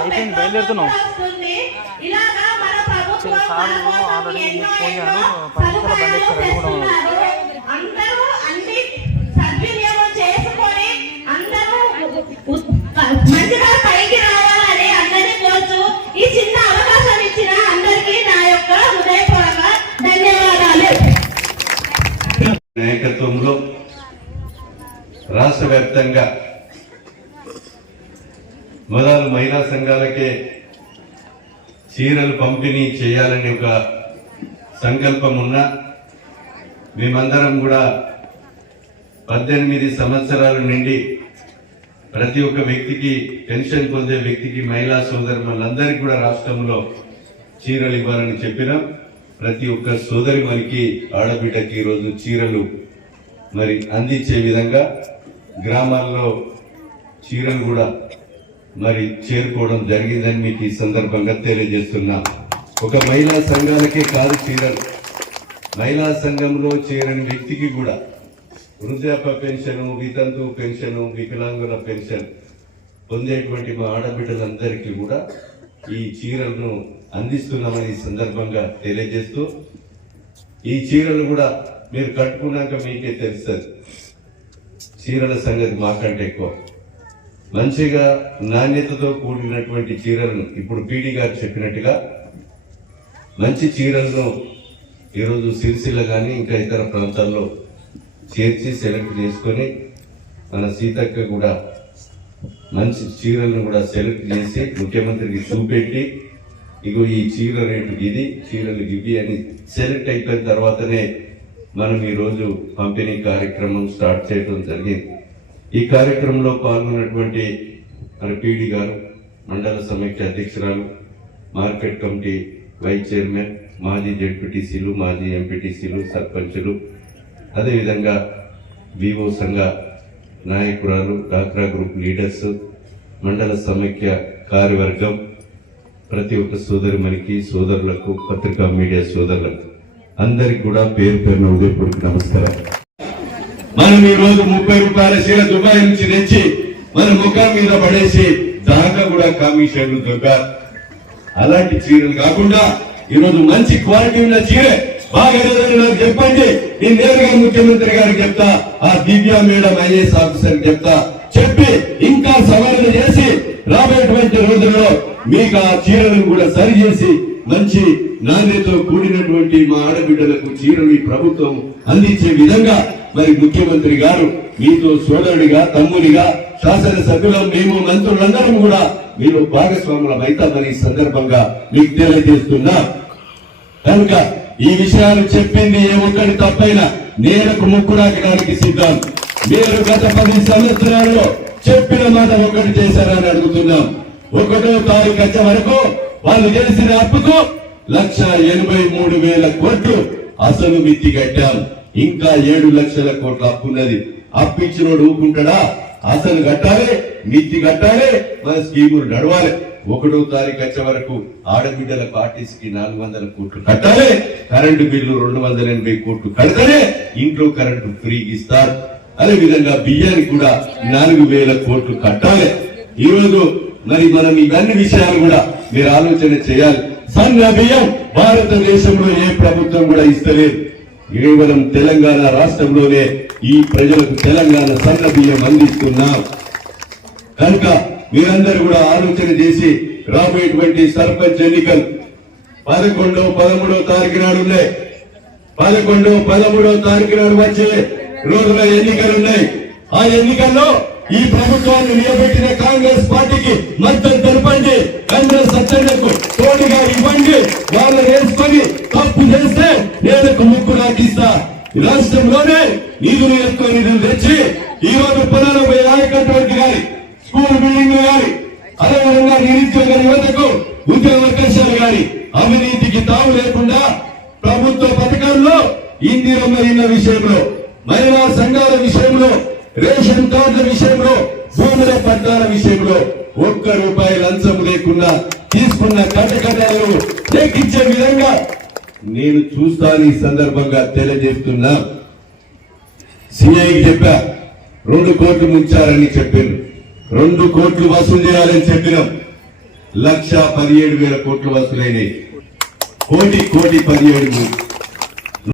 అయిపోయింది, బయలుదేరుతున్నాం. ఇలాగా మన ప్రభుత్వం సార్ ఆల్రెడీ ఫోన్ బండి ఎక్కారు, రాష్ట్ర మొదలు మహిళా సంఘాలకే చీరలు పంపిణీ చేయాలని ఒక సంకల్పం ఉన్నా మేమందరం కూడా పద్దెనిమిది సంవత్సరాల నుండి ప్రతి ఒక్క వ్యక్తికి పెన్షన్ పొందే వ్యక్తికి మహిళా సోదరి మనందరికీ కూడా రాష్ట్రంలో చీరలు ఇవ్వాలని చెప్పినాం. ప్రతి ఒక్క సోదరి మనకి ఆడబిడ్డకి ఈరోజు చీరలు మరి అందించే విధంగా గ్రామాల్లో చీరలు కూడా మరి చేరుకోవడం జరిగిందని మీకు ఈ సందర్భంగా తెలియజేస్తున్నా. ఒక మహిళా సంఘాలకే కాదు చీరలు. మహిళా సంఘంలో చేరని వ్యక్తికి కూడా వృద్ధాప్య పెన్షన్ వితంతు పెన్షన్ వికలాంగుల పెన్షన్ పొందేటువంటి మా ఆడబిడ్డలందరికీ కూడా ఈ చీరలను అందిస్తున్నామని సందర్భంగా తెలియజేస్తూ ఈ చీరలు కూడా మీరు కట్టుకున్నాక మీకే తెలుస్తుంది. చీరల సంగతి మాకంటే ఎక్కువ. మంచిగా నాణ్యతతో కూడినటువంటి చీరలను ఇప్పుడు పీడి గారు చెప్పినట్టుగా మంచి చీరలను ఈరోజు సిరిసిల్ల కానీ ఇంకా ఇతర ప్రాంతాల్లో చేర్చి సెలెక్ట్ చేసుకొని మన సీతక్క కూడా మంచి చీరలను కూడా సెలెక్ట్ చేసి ముఖ్యమంత్రికి చూపెట్టి ఇగో ఈ చీర రేటు ఇది చీరలు ఇవి అని సెలెక్ట్ అయిపోయిన తర్వాతనే మనం ఈరోజు పంపిణీ కార్యక్రమం స్టార్ట్ చేయడం జరిగింది. ఈ కార్యక్రమంలో పాల్గొన్నటువంటి మన పీడి గారు మండల సమీక్ష అధ్యక్షురాలు మార్కెట్ కమిటీ వైస్ చైర్మన్ మాజీ జడ్పీటీసీలు మాజీ ఎంపీటీసీలు సర్పంచులు అదేవిధంగా వివో సంఘ నాయకురాలు డాక్రా గ్రూప్ లీడర్స్ మండల సమైక్య కార్యవర్గం ప్రతి ఒక్క సోదరి సోదరులకు పత్రికా మీడియా సోదరులకు అందరికి కూడా పేరు పేరున ఉదయపూర్కి నమస్కారం. మనం ఈ రోజు ముప్పై రూపాయల చీర దుబాయ్ నుంచి తెచ్చి మన ముఖం మీద పడేసి దాకా కూడా కమిషన్లు దొంగ అలాంటి చీరలు కాకుండా ఈ రోజు మంచి క్వాలిటీ ఉన్న చీరే బాగా నాకు చెప్పండి. నేను నేరుగా ముఖ్యమంత్రి గారికి చెప్తా ఆ దివ్య మేడం ఐఏఎస్ ఆఫీసర్ చెప్తా. చెప్పి ఇంకా సవాళ్ళు చేసి రాబోయేటువంటి రోజుల్లో మీకు ఆ చీరలను కూడా సరి చేసి మంచి నాణ్యతో కూడినటువంటి మా ఆడబిడ్డలకు చీరలు ఈ ప్రభుత్వం అందించే విధంగా మరి ముఖ్యమంత్రి గారు మీతో సోదరుడిగా తమ్ముడిగా శాసనసభ్యులం మేము మంత్రులందరం కూడా మీరు భాగస్వాములం అవుతామని ఈ సందర్భంగా మీకు తెలియజేస్తున్నా. కనుక ఈ విషయాలు చెప్పింది ఏ ఒక్కటి తప్పైనా నేలకు ముక్కు రాకడానికి సిద్ధం. మీరు గత పది సంవత్సరాల్లో చెప్పిన మాట ఒకటి చేశారని అడుగుతున్నాం. ఒకటో తారీఖు వచ్చే వరకు వాళ్ళు చేసిన అప్పుకు లక్ష ఎనభై మూడు వేల కోట్లు అసలు మిత్తి కట్టాం. ఇంకా ఏడు లక్షల కోట్ల అప్పు ఉన్నది. అప్పు ఇచ్చినోడు ఊరుకుంటాడా? అసలు కట్టాలి? మిత్తి కట్టాలి? మన స్కీములు నడవాలి. ఒకటో తారీఖు వచ్చే వరకు ఆడబిడ్డలకు ఆర్టీసీకి నాలుగు వందల కోట్లు కట్టాలి. కరెంటు బిల్లు రెండు వందల ఎనభై కోట్లు కడితేనే ఇంట్లో కరెంటు ఫ్రీ ఇస్తారు. అదే విధంగా బియ్యానికి కూడా నాలుగు వేల కోట్లు కట్టాలి. ఈ రోజు మరి మనం ఇవన్నీ విషయాలు కూడా మీరు ఆలోచన చేయాలి. సన్న బియ్యం భారతదేశంలో ఏ ప్రభుత్వం కూడా ఇస్తలేదు. కేవలం తెలంగాణ రాష్ట్రంలోనే ఈ ప్రజలకు తెలంగాణ సన్న బియ్యం అందిస్తున్నాం. కనుక మీరందరూ కూడా ఆలోచన చేసి రాబోయేటువంటి సర్పంచ్ ఎన్నికలు పదకొండో పదమూడో తారీఖు నాడు ఉన్నాయి పదకొండో పదమూడో తారీఖు నాడు వచ్చే రోజుల ఎన్నికలు ఉన్నాయి ఆ ఎన్నికల్లో ఈ ప్రభుత్వాన్ని నిలబెట్టిన కాంగ్రెస్ పార్టీకి మద్దతు తెలపండి. కాంగ్రెస్ సత్యన్నకు తోడుగా ఇవ్వండి. వాళ్ళు వేసుకొని తప్పు చేస్తే నేను ముక్కు రాకిస్తా రాష్ట్రంలోనే నిధులు ఎక్కువ నిధులు తెచ్చి ఈ రోజు పునరుభై నాయకత్వానికి గారి స్కూల్ బిల్డింగ్ గారి అదేవిధంగా నిరుద్యోగ యువతకు ఉద్యోగ అవకాశాలు గాని అవినీతికి తావు లేకుండా ప్రభుత్వ పథకాల్లో ఇందిరమ్మ విషయంలో మహిళా సంఘాల విషయంలో రేషన్ కార్డుల విషయంలో భూముల పట్టాల విషయంలో ఒక్క రూపాయి లంచం లేకుండా తీసుకున్న కటకటాలను లెక్కించే విధంగా నేను చూస్తాను ఈ సందర్భంగా తెలియజేస్తున్నా. సిఐకి చెప్పా రెండు కోట్లు ముంచారని చెప్పాను. రెండు కోట్లు వసూలు చేయాలని చెప్పినాం. లక్ష పదిహేడు వేల కోట్లు వసూలైనాయి. కోటి కోటి పదిహేడు